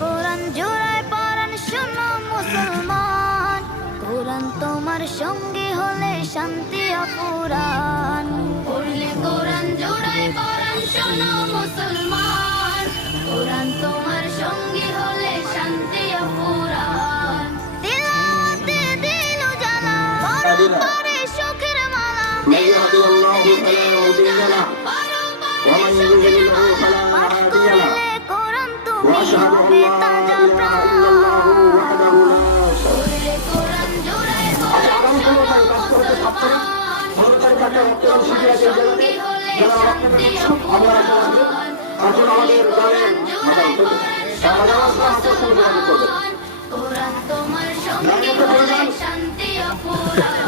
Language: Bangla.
কোরআন জোড়ায় পরাণ শোনো মুসলমান, কোরআন তোমার সঙ্গী হলে শান্তি অপুরাণ। পড়লে কোরআন জোড়ায় পরাণ শোনো মুসলমান, কোরআন তোমার সঙ্গী হলে শান্তি অপুরাণ। তিলাওয়াতে দিল জালা, বরং পরে সুখের মালা। من يهده الله فلا مضل له ومن يضلل فلا هادي له واشهد ان لا اله الا الله وحده لا شريك له। আগাম কোনো কাজ করতে পারছেন সরকার কাছে রক্তের শিবিরে জেলাতে যারা রক্তের আমরা এখন আমাদের দলের কোরআন তোমার সঙ্গে হলে শান্তি অপুরাণ।